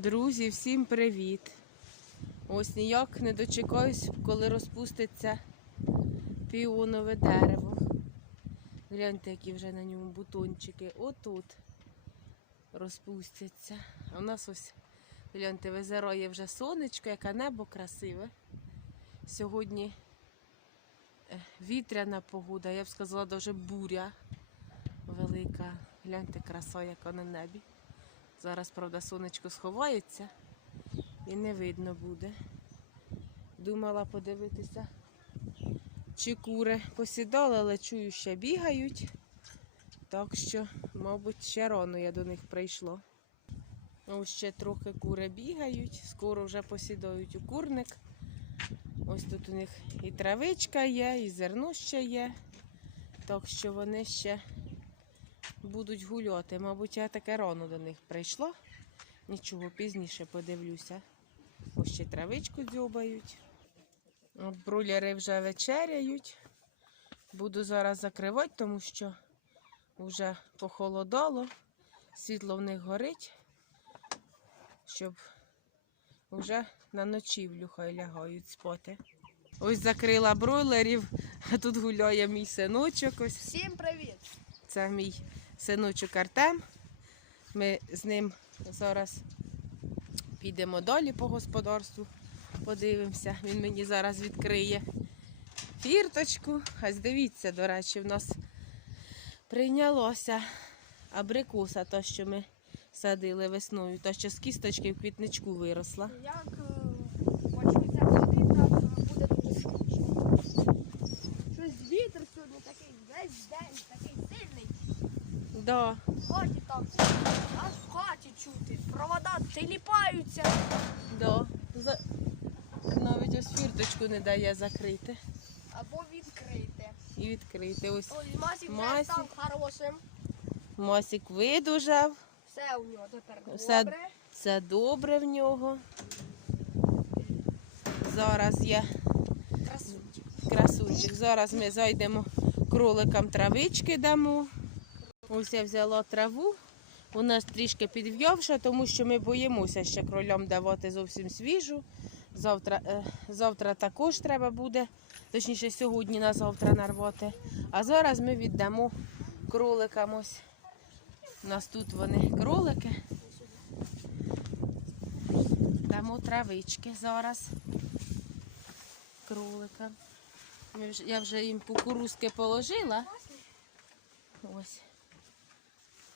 Друзі, всім привіт! Ось ніяк не дочекаюсь, коли розпуститься піонове дерево. Гляньте, які вже на ньому бутончики. Отут розпустяться. А в нас ось, гляньте, визирає вже сонечко, яке небо красиве. Сьогодні е, вітряна погода, я б сказала, дуже буря велика. Гляньте, краса, яка на небі. Зараз, правда, сонечко сховається і не видно буде. Думала подивитися, чи кури посідали, але чую, ще бігають. Так що, мабуть, ще рано я до них прийшла. Ось ще трохи кури бігають, скоро вже посідають у курник. Ось тут у них і травичка є, і зерно ще є. Так що вони ще будуть гуляти. Мабуть, я таке рано до них прийшла. Нічого, пізніше подивлюся. Ось ще травичку дзьобають. От Брулери вже вечеряють. Буду зараз закривати, тому що вже похолодало. Світло в них горить, щоб вже на ночівлю хай лягають спати. Ось закрила бройлерів, а тут гуляє мій синочок. Ось Всім привіт! це мій синочок Артем. Ми з ним зараз підемо далі по господарству. Подивимося. Він мені зараз відкриє фірточку. Ось дивіться, до речі, в нас прийнялося абрикоса, то, що ми садили весною, то, що з кісточки в квітничку виросла. Як е, почнеться води, буде дуже смачно. Щось вітер сьогодні такий весь день, такий сильний. Да. В хаті так, аж в хаті чути. Провода tilіпаються. Да. За... Навіть ось фірточку не дає закрити Або відкрити. і відкрити. Ось Ой, Масік вже Масік. став хорошим. Мосик видужав. Все у нього тепер Все добре. Це добре в нього. Зараз я Красунчик. красунчик. Зараз ми зайдемо кроликам травички дамо. Ось я взяла траву. У нас трішки підв'явша, тому що ми боїмося ще кролям давати зовсім свіжу. Завтра, е, завтра також треба буде, точніше сьогодні на завтра нарвати. А зараз ми віддамо кроликам ось. У нас тут вони кролики. Дамо травички зараз. Кроликам. Я вже їм кукурузки положила. Ось.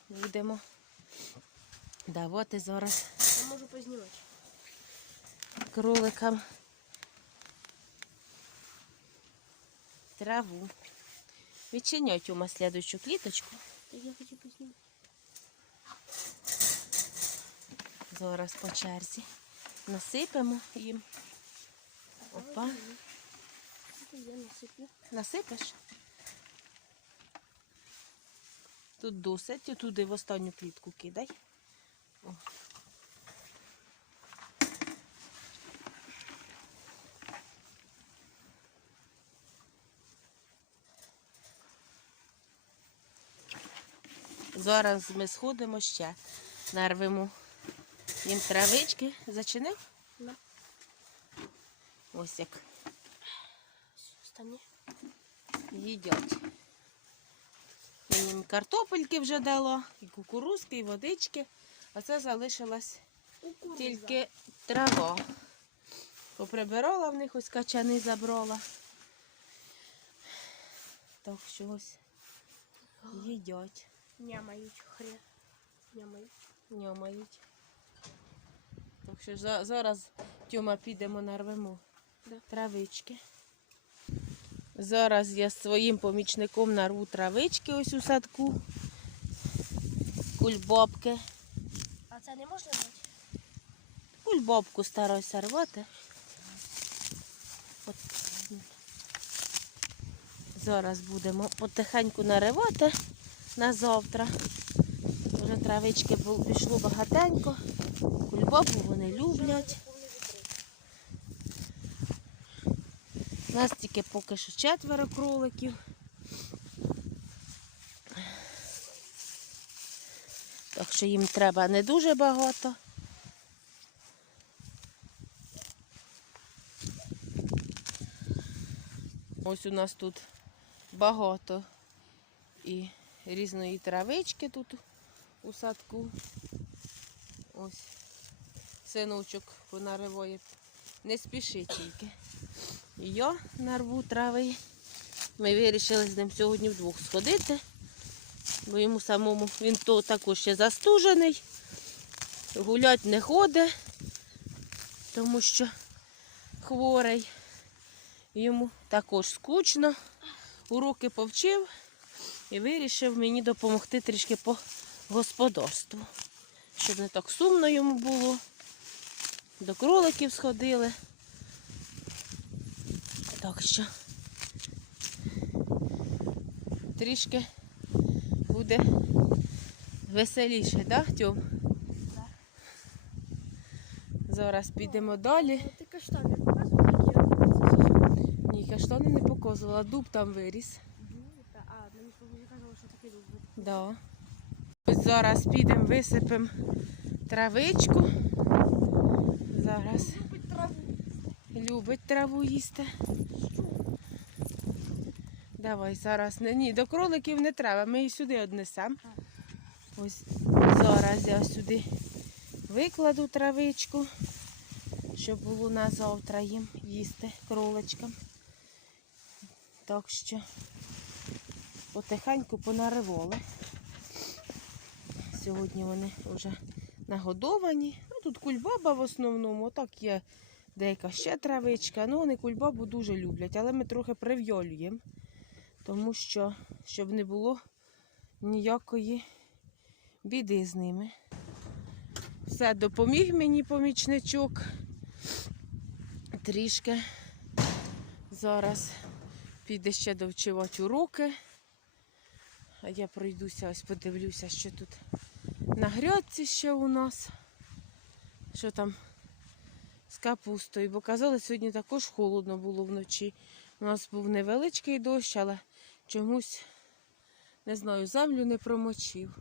Будемо давати зараз Я можу познімати. кроликам траву. Відчинять у слідучу кліточку. Так я хочу познімати. Зараз по черзі. Насипемо їм. Опа. Насипеш? Тут досить, і туди в останню клітку кидай. О. Зараз ми сходимо ще, нарвемо їм травички. Зачинив? Да. Ось як Останні. їдять. Їм картопельки вже дало, і кукурузки, і водички. А це залишилась тільки трава. Поприбирала в них ось качани забрала. Так що ось їдять, Нямають хрен. Нямають. ньомають. Так що зараз Тьома підемо нарвемо Да. травички. Зараз я з своїм помічником нарву травички ось у садку. Кульбобки. А це не можна брати? Кульбобку стараюся рвати. От. Зараз будемо потихеньку наривати на завтра. Вже травички пішло багатенько. Кульбобу вони люблять. У нас тільки поки що четверо кроликів. Так що їм треба не дуже багато. Ось у нас тут багато і різної травички тут у садку. Ось синочок понариває. Не спіши тільки. Я нарву трави. Ми вирішили з ним сьогодні вдвох сходити, бо йому самому він то також ще застужений, гулять не ходить, тому що хворий. Йому також скучно. Уроки повчив і вирішив мені допомогти трішки по господарству, щоб не так сумно йому було. До кроликів сходили. Так що трішки буде веселіше, так, Тьом? Так. Зараз підемо далі. Ти каштани показував, які Ні, каштани не показувала, дуб там виріс. А, мені казала, що таке дуже. Да. Ось зараз підемо, висипемо травичку. Зараз. Любить траву їсти. Давай зараз. Не- Ні, до кроликів не треба, ми її сюди однесемо. Ось зараз я сюди викладу травичку, щоб було на завтра їм їсти кроличкам. Так що потихеньку понаривали. Сьогодні вони вже нагодовані. Ну, тут кульбаба в основному, отак є деяка ще травичка. Ну, вони кульбабу дуже люблять, але ми трохи прив'ялюємо, тому що, щоб не було ніякої біди з ними. Все, допоміг мені помічничок. Трішки. Зараз піде ще довчивати уроки. А я пройдуся, ось подивлюся, що тут на грядці ще у нас. Що там капустою. Бо казали, сьогодні також холодно було вночі. У нас був невеличкий дощ, але чомусь, не знаю, землю не промочив.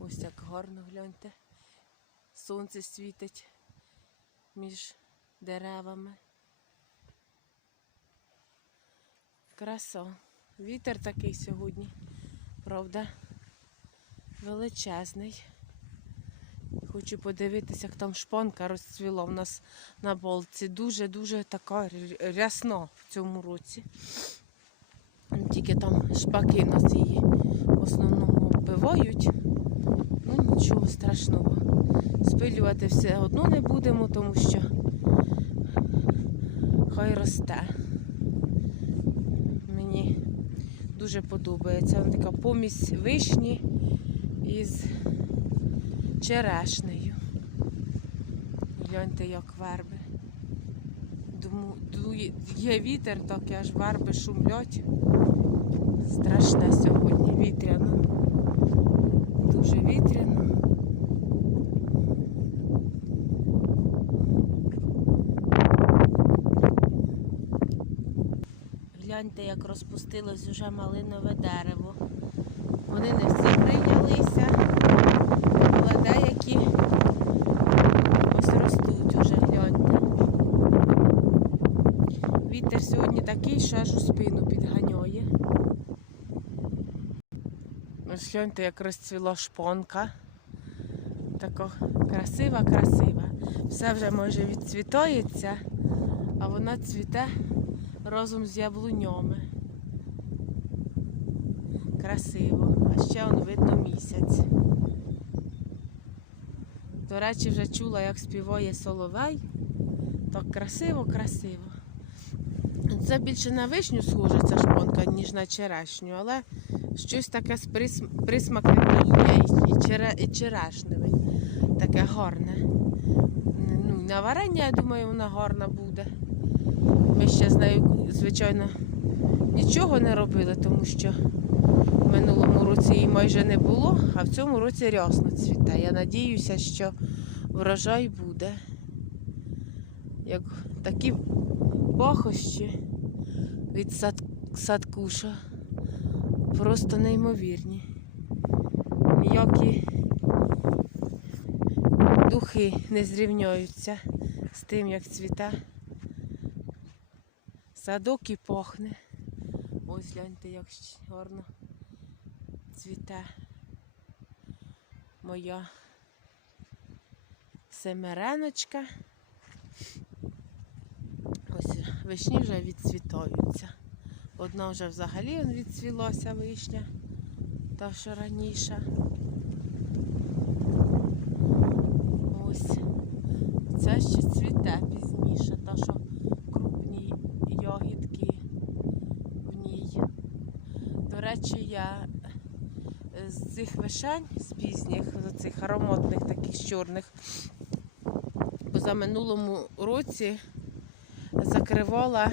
Ось як гарно гляньте. Сонце світить між деревами. Краса. Вітер такий сьогодні, правда, величезний. Хочу подивитися, як там шпанка розцвіла в нас на болці. Дуже-дуже така рясна в цьому році. Тільки там шпаки нас її в основному оббивають. Ну нічого страшного. Спилювати все одно не будемо, тому що хай росте. Мені дуже подобається. Вона така помість вишні із черешнею. Гляньте, як верби. Думу, є вітер, так і аж верби шумлять. Страшне сьогодні, вітряно. Дуже вітряно. Гляньте, як розпустилось уже малинове дерево. Вони не всі прийнялися, але деякі ось ростуть уже, гляньте. Вітер сьогодні такий, що аж у спину підганяє. Ось як розцвіла шпонка. Така красива, красива. Все вже майже відцвітається, а вона цвіте разом з яблунями. Красиво. А ще он видно місяць. До речі, вже чула, як співає соловей. Так красиво, красиво. Це більше на вишню схоже ця шпонка, ніж на черешню, але щось таке з присм- є, і, чере- і черешневий. Таке гарне. Ну, на варення, я думаю, вона гарна буде. Ми ще з нею, звичайно, нічого не робили, тому що в минулому році її майже не було, а в цьому році рясно цвіте. Я надіюся, що врожай буде. Як такі пахощі від сад, садкуша. Просто неймовірні. Ніякі духи не зрівняються з тим, як цвіте Садок і пахне. Ось гляньте, як гарно цвіте моя семереночка. Вишні вже відцвітаються. Одна вже взагалі відцвілася вишня, та що раніше. Ось. Це ще цвіте пізніше, та що крупні ягідки в ній. До речі, я е, з цих вишень, з пізніх, з цих ароматних таких чорних, позаминулому році закривала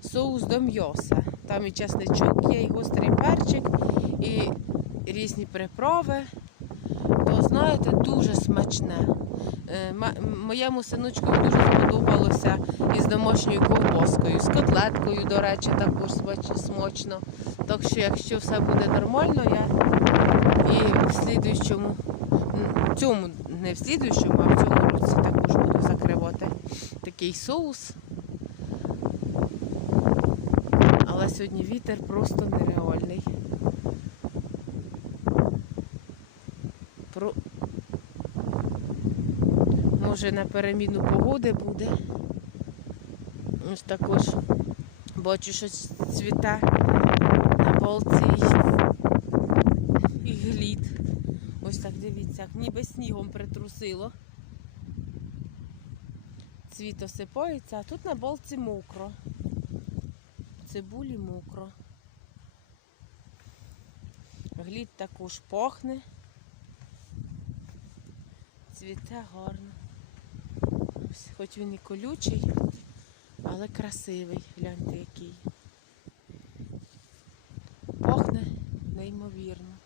соус до м'яса. Там і чесничок є, і гострий перчик, і різні приправи. То знаєте, дуже смачне. Е, Моєму синочкові дуже сподобалося із домашньою ковбаскою, з котлеткою, до речі, також смачно. Так що, якщо все буде нормально, я і в слідуючому, цьому, не в слідуючому, а в цьому році також буду закривати такий соус. Але сьогодні вітер просто нереальний. Про... Може на переміну погоди буде. Ось також бачу, що цвіта на полці і глід. Ось так дивіться, ніби снігом притрусило. Цвіт осипається, а тут на болці мокро. Цибулі мокро. Глід також пахне. Цвіте гарно. Ось, хоч він і колючий, але красивий. Гляньте який. Пахне неймовірно.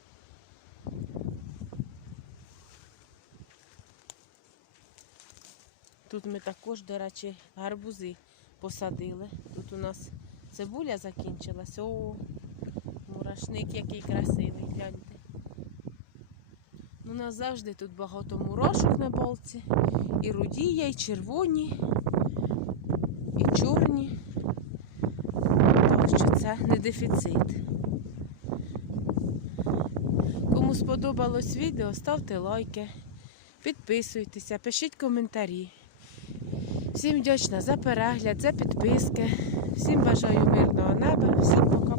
Тут ми також, до речі, гарбузи посадили. Тут у нас цибуля закінчилась. О, мурашник який красивий, гляньте. У нас завжди тут багато мурашок на балці. І руді є, і червоні, і чорні. Так що це не дефіцит. Кому сподобалось відео, ставте лайки, підписуйтеся, пишіть коментарі. Всім вдячна за перегляд, за підписки. Всім бажаю мирного неба, всім пока.